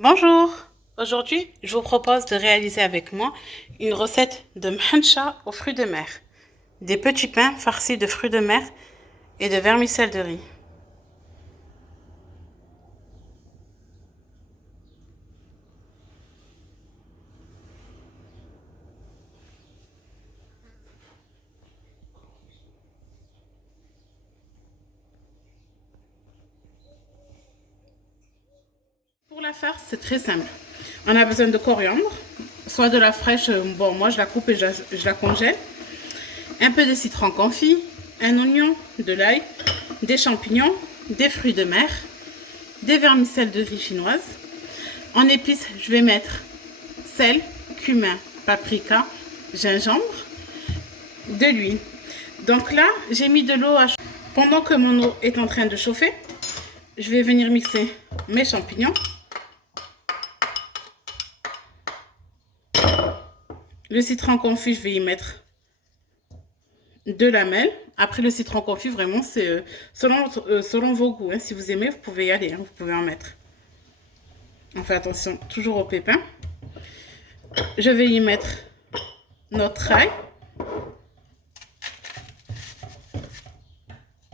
Bonjour! Aujourd'hui, je vous propose de réaliser avec moi une recette de mhancha aux fruits de mer. Des petits pains farcis de fruits de mer et de vermicelle de riz. Pour la farce, c'est très simple. On a besoin de coriandre, soit de la fraîche, bon moi je la coupe et je la congèle, un peu de citron confit, un oignon, de l'ail, des champignons, des fruits de mer, des vermicelles de riz chinoises. En épices, je vais mettre sel, cumin, paprika, gingembre, de l'huile. Donc là, j'ai mis de l'eau à chauffer. Pendant que mon eau est en train de chauffer, je vais venir mixer mes champignons. Le citron confit, je vais y mettre deux lamelles. Après le citron confit, vraiment, c'est selon vos goûts. Hein. Si vous aimez, vous pouvez y aller. Hein. Vous pouvez en mettre. On fait attention toujours au pépin. Je vais y mettre notre ail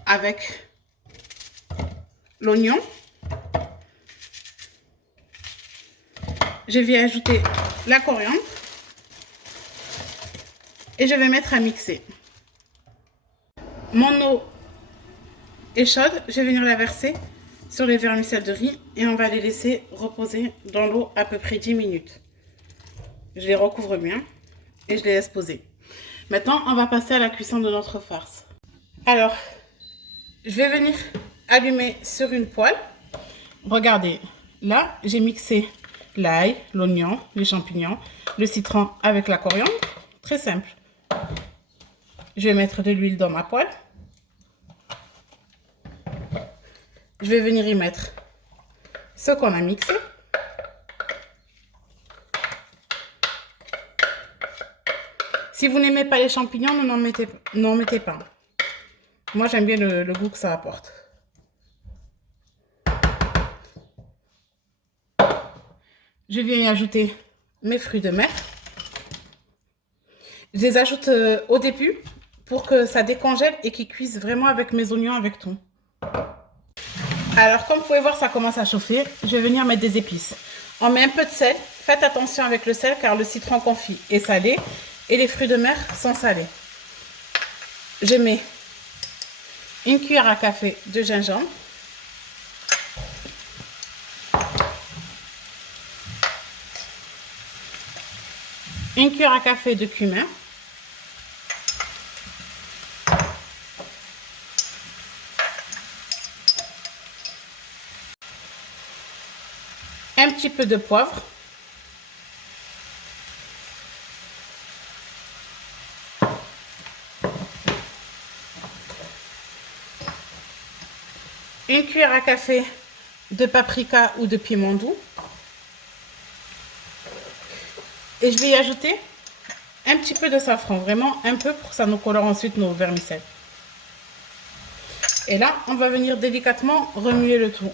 avec l'oignon. Je vais ajouter la coriandre et je vais mettre à mixer. Mon eau est chaude, je vais venir la verser sur les vermicelles de riz et on va les laisser reposer dans l'eau à peu près 10 minutes. Je les recouvre bien et je les laisse poser. Maintenant, on va passer à la cuisson de notre farce. Alors, je vais venir allumer sur une poêle. Regardez, là, j'ai mixé l'ail, l'oignon, les champignons, le citron avec la coriandre. Très simple. Je vais mettre de l'huile dans ma poêle. Je vais venir y mettre ce qu'on a mixé. Si vous n'aimez pas les champignons, n'en mettez pas. Moi, j'aime bien le goût que ça apporte. Je viens y ajouter mes fruits de mer. Je les ajoute au début pour que ça décongèle et qu'ils cuisent vraiment avec mes oignons, avec tout. Alors, comme vous pouvez voir, ça commence à chauffer. Je vais venir mettre des épices. On met un peu de sel. Faites attention avec le sel car le citron confit est salé et les fruits de mer sont salés. Je mets une cuillère à café de gingembre. Une cuillère à café de cumin. Un petit peu de poivre. Une cuillère à café de paprika ou de piment doux. Et je vais y ajouter un petit peu de safran, vraiment un peu pour que ça nous colore ensuite nos vermicelles. Et là, on va venir délicatement remuer le tout.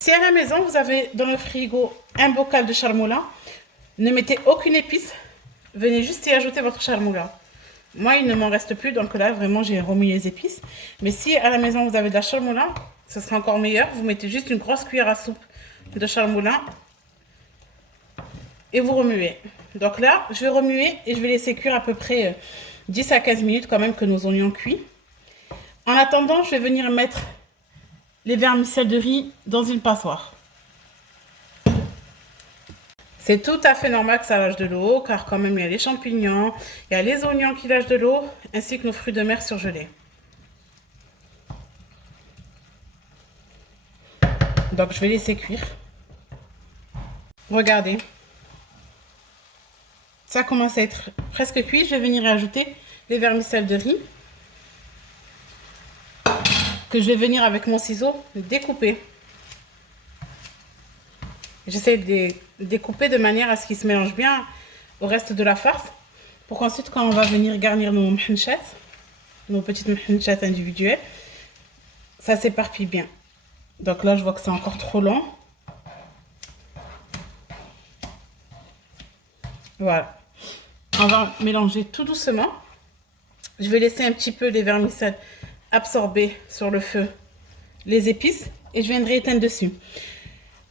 Si à la maison, vous avez dans le frigo un bocal de charmoula, ne mettez aucune épice, venez juste y ajouter votre charmoula. Moi, il ne m'en reste plus, donc là, vraiment, j'ai remis les épices. Mais si à la maison, vous avez de la charmoula, ce sera encore meilleur. Vous mettez juste une grosse cuillère à soupe de charmoula et vous remuez. Donc là, je vais remuer et je vais laisser cuire à peu près 10 à 15 minutes quand même que nos oignons cuits. En attendant, je vais venir mettre les vermicelles de riz dans une passoire. C'est tout à fait normal que ça lâche de l'eau, car quand même il y a les champignons, il y a les oignons qui lâchent de l'eau, ainsi que nos fruits de mer surgelés. Donc je vais laisser cuire. Regardez. Ça commence à être presque cuit. Je vais venir ajouter les vermicelles de riz, que je vais venir avec mon ciseau découper. J'essaie de les découper de manière à ce qu'ils se mélangent bien au reste de la farce. Pour qu'ensuite, quand on va venir garnir nos mhanchas, nos petites mhenchats individuelles, ça s'éparpille bien. Donc là, je vois que c'est encore trop long. Voilà. On va mélanger tout doucement. Je vais laisser un petit peu les vermicelles absorber sur le feu les épices et je viendrai éteindre dessus.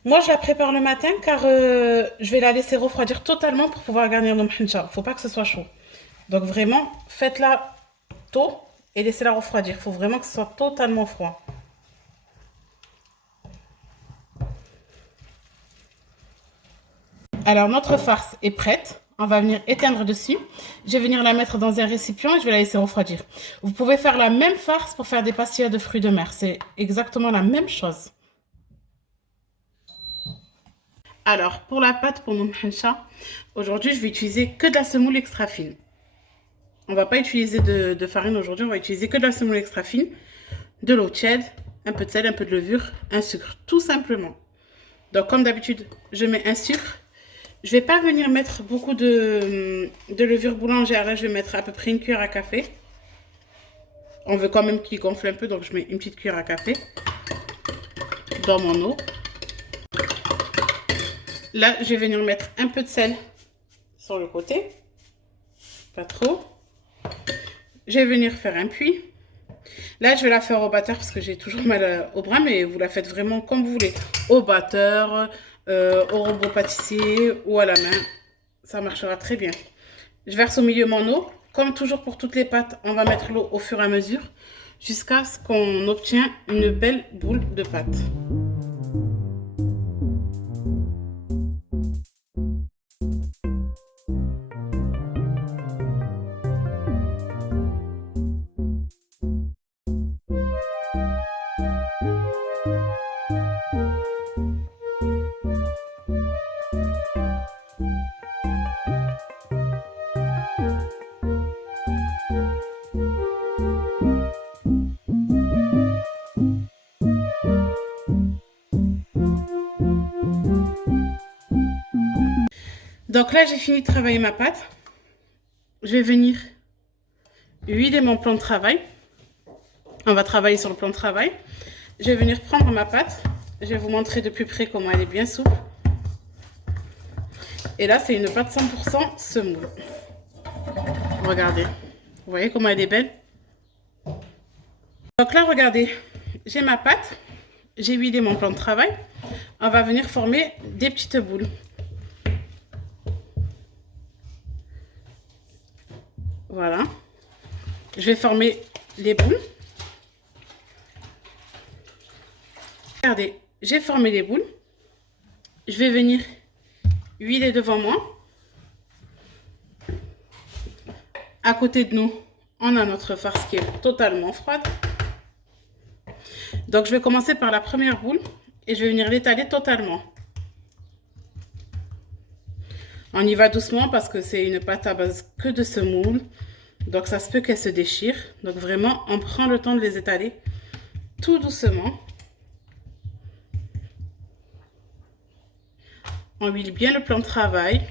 Moi, je la prépare le matin car je vais la laisser refroidir totalement pour pouvoir garnir nos mhenchats. Il ne faut pas que ce soit chaud. Donc vraiment, faites-la tôt et laissez-la refroidir. Il faut vraiment que ce soit totalement froid. Alors, notre farce est prête. On va venir éteindre dessus. Je vais venir la mettre dans un récipient et je vais la laisser refroidir. Vous pouvez faire la même farce pour faire des pastillas de fruits de mer. C'est exactement la même chose. Alors, pour la pâte pour nos mhenchats, aujourd'hui, je vais utiliser que de la semoule extra fine. On ne va pas utiliser de farine aujourd'hui, on va utiliser que de la semoule extra fine, de l'eau tiède, un peu de sel, un peu de levure, un sucre, tout simplement. Donc, comme d'habitude, je mets un sucre. Je ne vais pas venir mettre beaucoup de levure boulangère. Là, je vais mettre à peu près une cuillère à café. On veut quand même qu'il gonfle un peu, donc je mets une petite cuillère à café dans mon eau. Là, je vais venir mettre un peu de sel sur le côté. Pas trop. Je vais venir faire un puits. Là, je vais la faire au batteur parce que j'ai toujours mal au bras, mais vous la faites vraiment comme vous voulez. Au batteur, au robot pâtissier ou à la main. Ça marchera très bien. Je verse au milieu mon eau. Comme toujours pour toutes les pâtes, on va mettre l'eau au fur et à mesure jusqu'à ce qu'on obtienne une belle boule de pâte. Donc là, j'ai fini de travailler ma pâte. Je vais venir huiler mon plan de travail. On va travailler sur le plan de travail. Je vais venir prendre ma pâte. Je vais vous montrer de plus près comment elle est bien souple. Et là, c'est une pâte 100% semoule. Regardez. Vous voyez comment elle est belle? Donc là, regardez. J'ai ma pâte. J'ai huilé mon plan de travail. On va venir former des petites boules. Voilà. Je vais former les boules. Regardez, j'ai formé les boules. Je vais venir huiler devant moi. À côté de nous, on a notre farce qui est totalement froide. Donc, je vais commencer par la première boule et je vais venir l'étaler totalement. On y va doucement parce que c'est une pâte à base que de semoule. Donc, ça se peut qu'elle se déchire. Donc, vraiment, on prend le temps de les étaler tout doucement. On huile bien le plan de travail.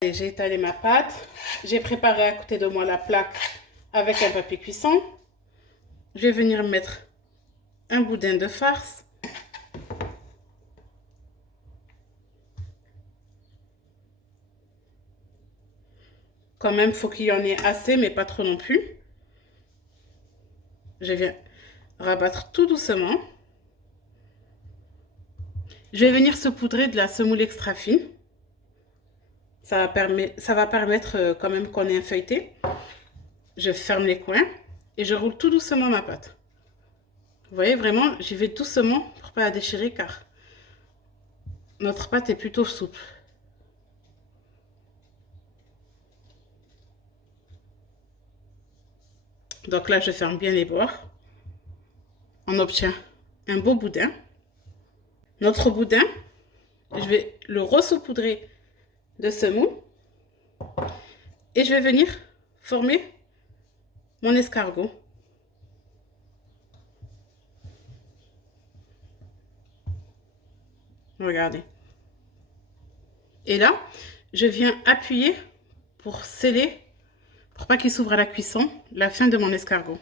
J'ai étalé ma pâte. J'ai préparé à côté de moi la plaque avec un papier cuisson. Je vais venir mettre un boudin de farce. Quand même, il faut qu'il y en ait assez, mais pas trop non plus. Je viens rabattre tout doucement. Je vais venir saupoudrer de la semoule extra fine. Ça va permettre quand même qu'on ait un feuilleté. Je ferme les coins et je roule tout doucement ma pâte. Vous voyez, vraiment, j'y vais doucement pour ne pas la déchirer car notre pâte est plutôt souple. Donc là, je ferme bien les bords. On obtient un beau boudin. Notre boudin, je vais le ressaupoudrer de semoule et je vais venir former mon escargot. Regardez. Et là, je viens appuyer pour sceller, pour pas qu'il s'ouvre à la cuisson, la fin de mon escargot.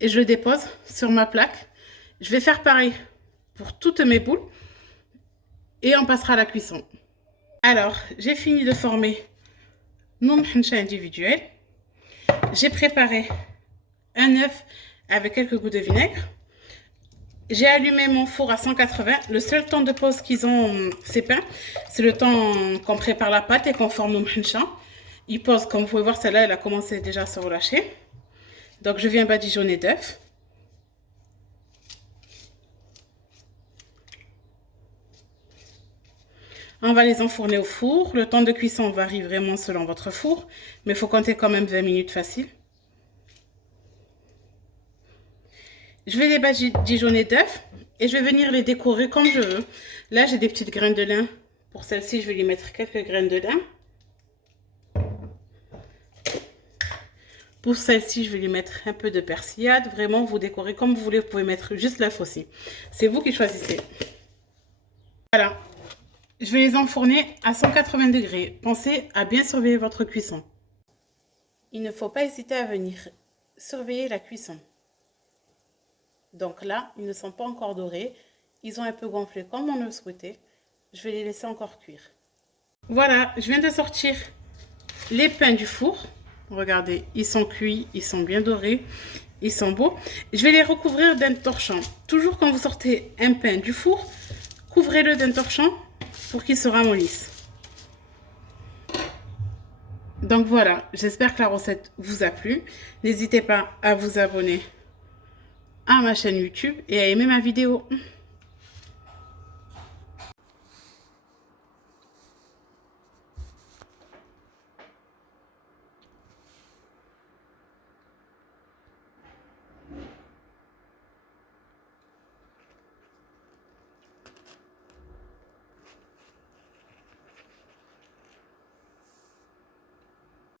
Et je le dépose sur ma plaque. Je vais faire pareil pour toutes mes boules et on passera à la cuisson. Alors, j'ai fini de former nos mhencha individuels. J'ai préparé un œuf avec quelques gouttes de vinaigre. J'ai allumé mon four à 180. Le seul temps de pause qu'ils ont, ces pains, c'est le temps qu'on prépare la pâte et qu'on forme nos mhencha. Ils posent, comme vous pouvez voir, celle-là, elle a commencé déjà à se relâcher. Donc, je viens badigeonner d'œufs. On va les enfourner au four. Le temps de cuisson varie vraiment selon votre four, mais il faut compter quand même 20 minutes facile. Je vais les badigeonner d'œufs et je vais venir les décorer comme je veux. Là, j'ai des petites graines de lin. Pour celle-ci, je vais lui mettre quelques graines de lin. Pour celle-ci, je vais lui mettre un peu de persillade. Vraiment, vous décorez comme vous voulez. Vous pouvez mettre juste l'œuf aussi. C'est vous qui choisissez. Voilà. Je vais les enfourner à 180 degrés. Pensez à bien surveiller votre cuisson. Il ne faut pas hésiter à venir surveiller la cuisson. Donc là, ils ne sont pas encore dorés. Ils ont un peu gonflé comme on le souhaitait. Je vais les laisser encore cuire. Voilà, je viens de sortir les pains du four. Regardez, ils sont cuits, ils sont bien dorés, ils sont beaux. Je vais les recouvrir d'un torchon. Toujours quand vous sortez un pain du four, couvrez-le d'un torchon pour qu'il se ramollisse. Donc voilà, j'espère que la recette vous a plu. N'hésitez pas à vous abonner à ma chaîne YouTube et à aimer ma vidéo.